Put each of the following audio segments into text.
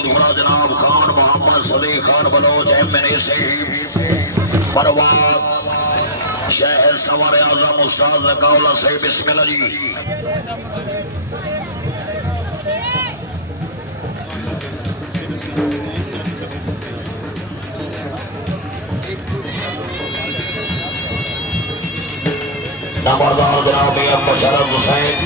अधूरा जनाब Khan Mohammad Sadiq Khan Bloch MNA से परवाद शहर सवार आजम उस्ताद जकाउल्ला से बिस्मिल्लाह जी। नंबरदार जनाब मियां मुशर्रफ हुसैन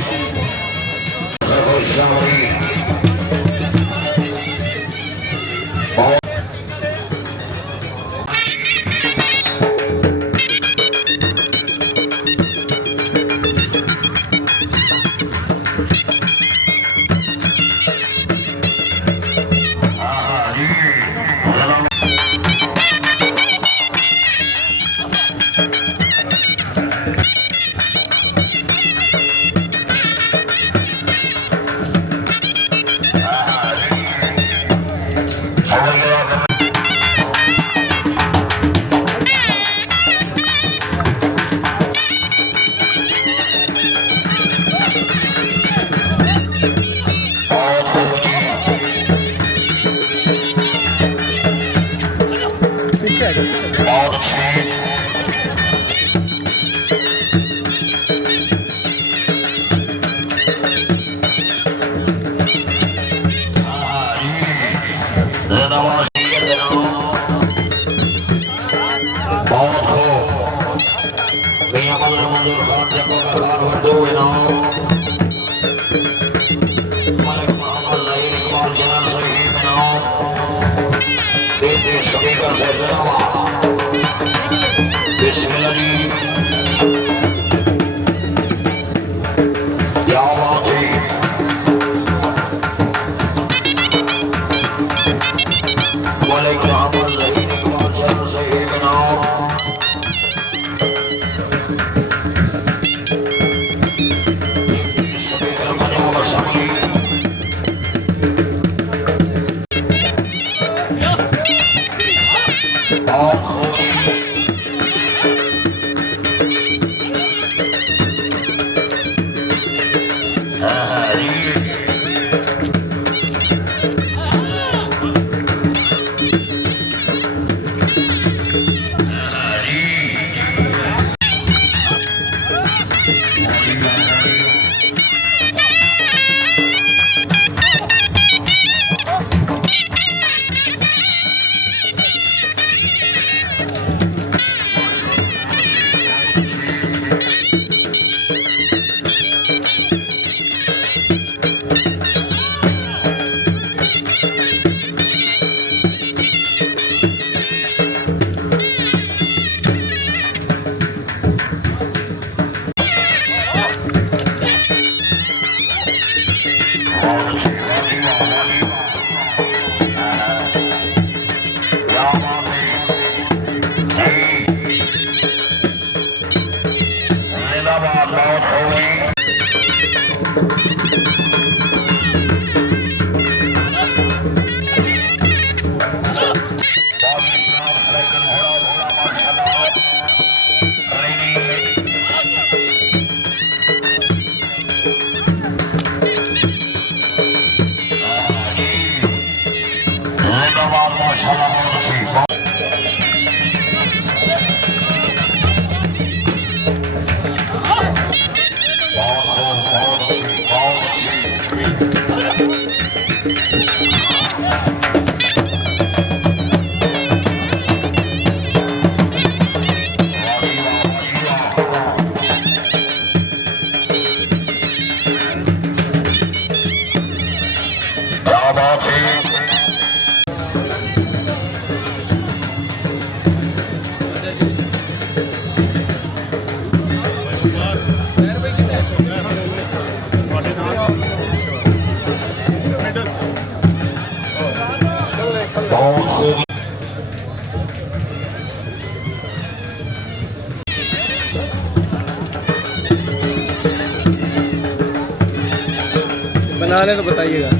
बनाने तो बताइएगा।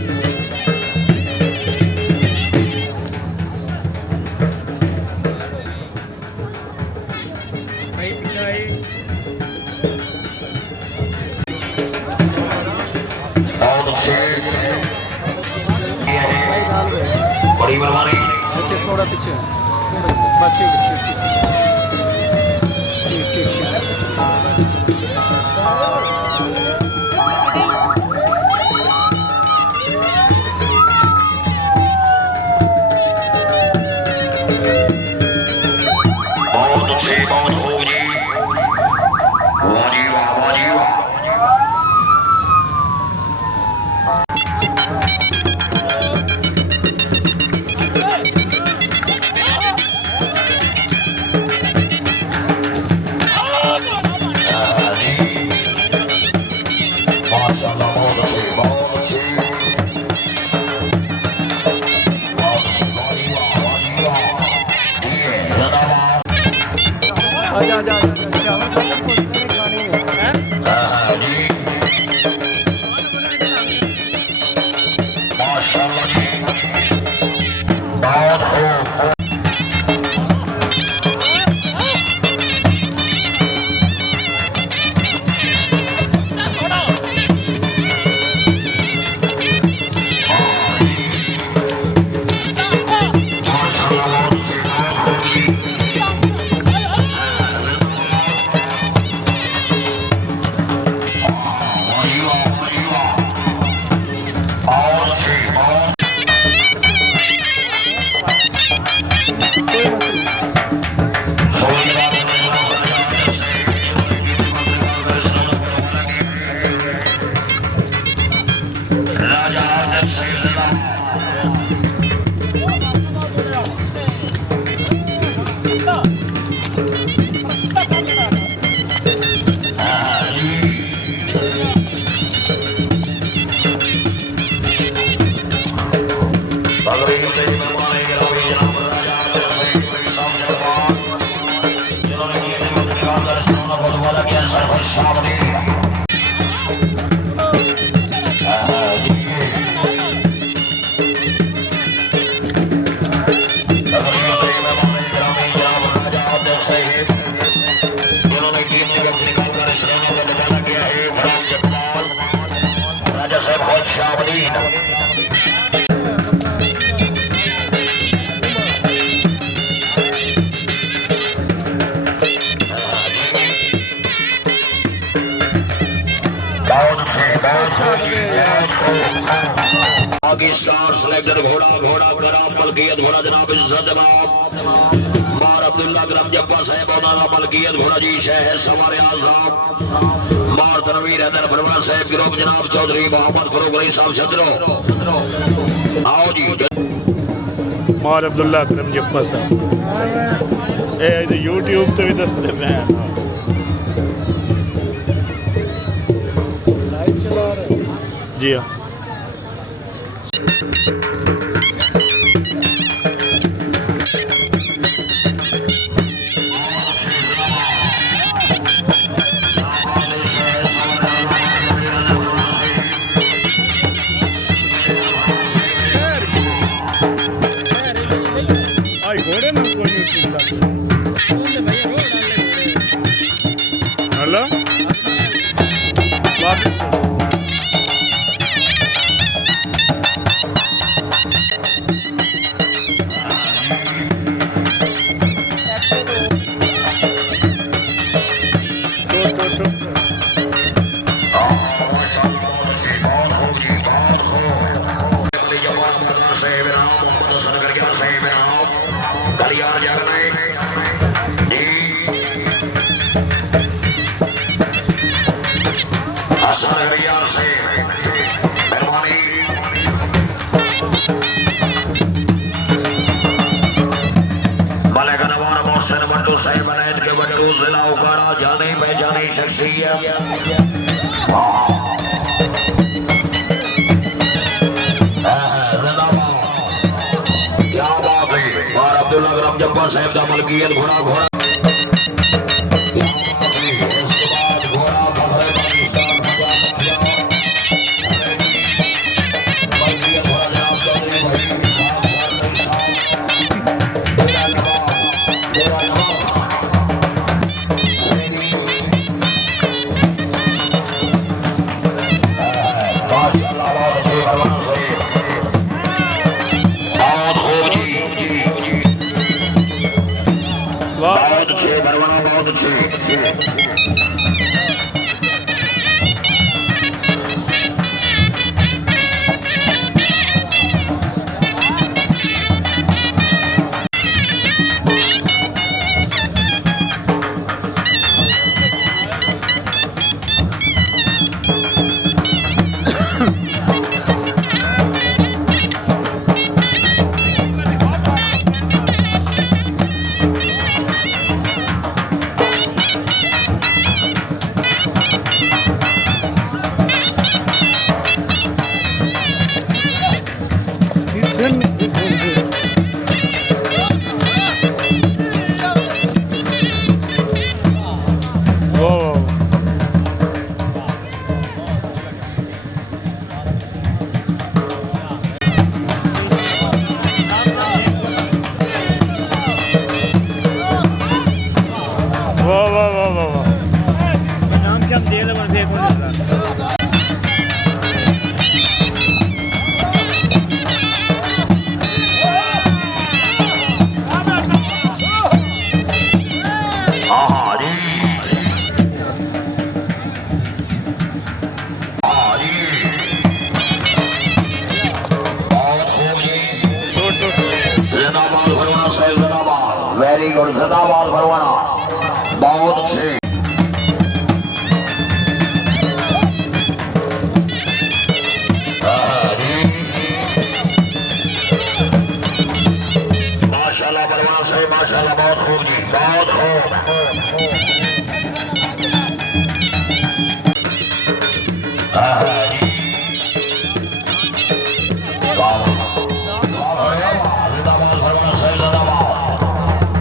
बहुत अच्छे बड़ी मेहरबानी। बच्चे थोड़ा पीछे थोड़ा बस ठीक ठीक ठीक बहुत अच्छे बहुत खूब जी। वाह जी वाह वाह जी वाह। माशाल्लाह बहुत अच्छे बहुत अच्छे बहुत अच्छे। वाह जी वाह वाह जी वाह। ये जिंदाबाद। आजा आजा चावल खाने में हैं जी माशाल्लाह जी बहुत खूब। आगे स्टार सिलेक्टर घोड़ा घोड़ा कराम मलकियत घोड़ा जनाब इज्जत मार अब्दुल्ला करम जब्बा साहब औलाना मलकियत घोड़ा जी शहर सवारे आजम मार तनवीर हैदर फरमान साहब गिरोह जनाब चौधरी मोहम्मद फरूक अली साहब छदरो। आओ जी मार अब्दुल्ला करम जब्बा साहब ये यूट्यूब तो भी दसते मैं लाइव चला रहे जी हाँ। घोड़े ना कोई हेलो जाने पहचाने शख्सियत क्या बात है। बार अब्दुल्ला करम जब्बा साहब का मलकियत घोड़ा घोड़ा बहुत अच्छे परवाना, बहुत अच्छे। वाह वाह वाह वाह वाह नाम क्या हम दे दे बस फेंक हो हाँ जी, हाँ जी, बहुत खूब जी। जिंदाबाद परवाना साहब, जिंदाबाद, वेरी गुड, जिंदाबाद परवाना, बहुत अच्छे। हाँ जी। माशाल्लाह परवाना साहब, माशाल्लाह, बहुत खूब जी, बहुत खूब। हाँ